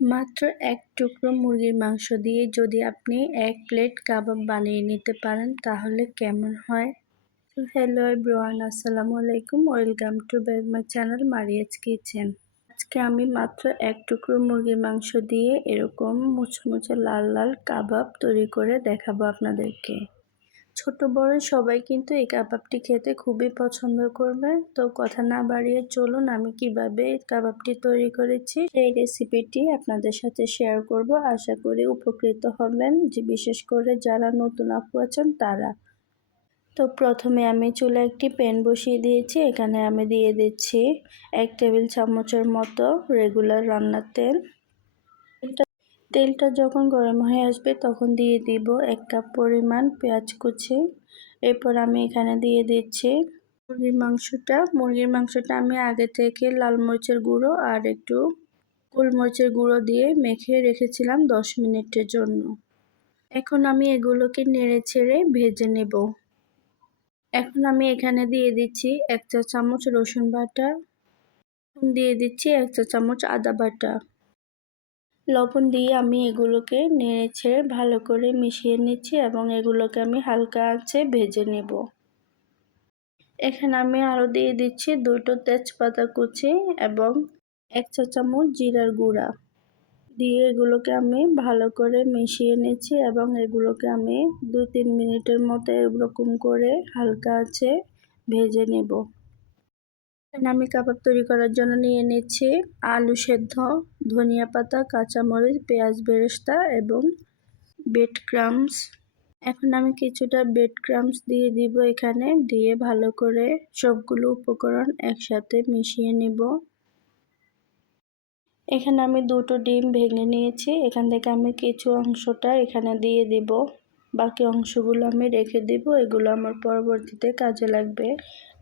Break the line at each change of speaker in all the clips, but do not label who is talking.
মাত্র এক টুকরো মুরগির মাংস দিয়ে যদি আপনি এক প্লেট কাবাব বানিয়ে নিতে পারেন, তাহলে কেমন হয়? হ্যালো এভরিওয়ান, আসসালামু আলাইকুম। Welcome to back my channel Maria's kitchen. আজকে আমি মাত্র এক টুকরো মুরগির মাংস দিয়ে এরকম মুচমুচে লাল লাল কাবাব তৈরি করে দেখাবো আপনাদেরকে। ছোট বড় সবাই কিন্তু এই কাবাবটি খেতে খুবই পছন্দ করবে। তো কথা না বাড়িয়ে চলুন, আমি কীভাবে কাবাবটি তৈরি করেছি সেই রেসিপিটি আপনাদের সাথে শেয়ার করব। আশা করি উপকৃত হবেন, যে বিশেষ করে যারা নতুন আপু আছেন তারা। তো প্রথমে আমি চুলে একটি প্যান বসিয়ে দিয়েছি, এখানে আমি দিয়ে দিচ্ছি এক টেবিল চামচের মতো রেগুলার রান্নার তেল। তেলটা যখন গরম হয়ে আসবে তখন দিয়ে দিব এক কাপ পরিমাণ পেঁয়াজ কুচি। এরপর আমি এখানে দিয়ে দিচ্ছি মুরগির মাংসটা। মুরগির মাংসটা আমি আগে থেকে লাল মরিচের গুঁড়ো আর একটু গোলমরিচের গুঁড়ো দিয়ে মেখে রেখেছিলাম দশ মিনিটের জন্য। এখন আমি এগুলোকে নেড়ে ছেড়ে ভেজে নেব। এখন আমি এখানে দিয়ে দিচ্ছি এক চা চামচ রসুন বাটা। দিয়ে দিচ্ছি এক চা চামচ আদা বাটা। লবণ দিয়ে আমি এগুলোকে নেড়ে ছেড়ে ভালো করে মিশিয়ে নিচ্ছি এবং এগুলোকে আমি হালকা আছে ভেজে নেব। এখানে আমি আরও দিয়ে দিচ্ছি দুটো তেজপাতা কুচি এবং এক চা চামচ জিরার গুঁড়া। দিয়ে এগুলোকে আমি ভালো করে মিশিয়ে নিচ্ছি এবং এগুলোকে আমি দু তিন মিনিটের মতো এরকম করে হালকা আছে ভেজে নেব। এখানে আমি কাবাব তৈরি করার জন্য নিয়ে নিচ্ছি আলু সেদ্ধ। ধনিয়া পাতা, কাঁচামরিচ, পেঁয়াজ বেরেস্তা এবং বেড ক্রামস এখন আমি কিছুটা বেড ক্রামস দিয়ে দিব এখানে, দিয়ে ভালো করে সবগুলো উপকরণ একসাথে মিশিয়ে নিব। এখানে আমি দুটো ডিম ভেঙে নিয়েছি, এখান থেকে আমি কিছু অংশটা এখানে দিয়ে দিব। বাকি অংশগুলো আমি রেখে দিব, এগুলো আমার পরবর্তীতে কাজে লাগবে।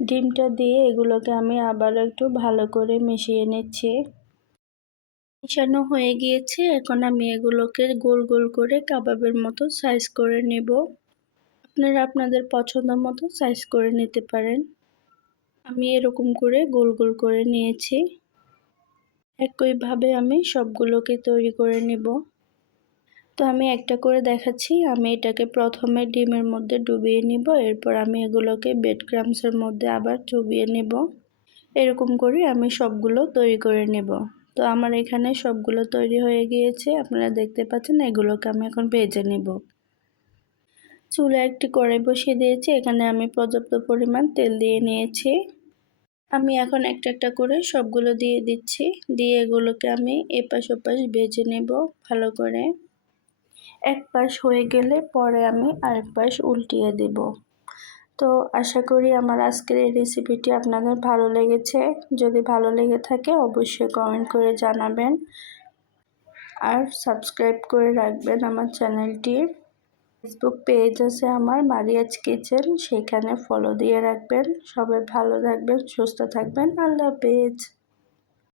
ডিমটা দিয়ে এগুলোকে আমি আবার একটু ভালো করে মিশিয়ে নিচ্ছি। মিশানো হয়ে গিয়েছে, এখন আমি এগুলোকে গোল গোল করে কাবাবের মতো সাইজ করে নেব। আপনারা আপনাদের পছন্দ মতো সাইজ করে নিতে পারেন। আমি এরকম করে গোল গোল করে নিয়েছি। একইভাবে আমি সবগুলোকে তৈরি করে নেব। তো আমি একটা করে দেখাচ্ছি, আমি এটাকে প্রথমে ডিমের মধ্যে ডুবিয়ে নিব, এরপর আমি এগুলোকে বেড ক্রামসের মধ্যে আবার চুবিয়ে নেব। এরকম করে আমি সবগুলো তৈরি করে নেব। তো আমার এখানে সবগুলো তৈরি হয়ে গিয়েছে। আপনারা দেখতে পাচ্ছেন, এগুলোকে আমি এখন ভেজে নেব। চুলে একটি কড়াই বসিয়ে দিয়েছি। এখানে আমি পর্যাপ্ত পরিমাণ তেল দিয়ে নিয়েছি। আমি এখন একটা একটা করে সবগুলো দিয়ে দিচ্ছি। দিয়ে এগুলোকে আমি এপাশ ওপাশ ভেজে নেব ভালো করে। এক পাশ হয়ে গেলে পরে আমি আরেক পাশ উল্টিয়ে দেব। তো আশা করি আমার আজকের এই রেসিপিটি আপনাদের ভালো লেগেছে। যদি ভালো লেগে থাকে, অবশ্যই কমেন্ট করে জানাবেন। আর সাবস্ক্রাইব করে রাখবেন আমার চ্যানেলটি ফেসবুক পেজ আছে আমার মারিয়াজ কিচেন সেখানে ফলো দিয়ে রাখবেন। সবাই ভালো থাকবেন, সুস্থ থাকবেন। আল্লাহ হাফেজ।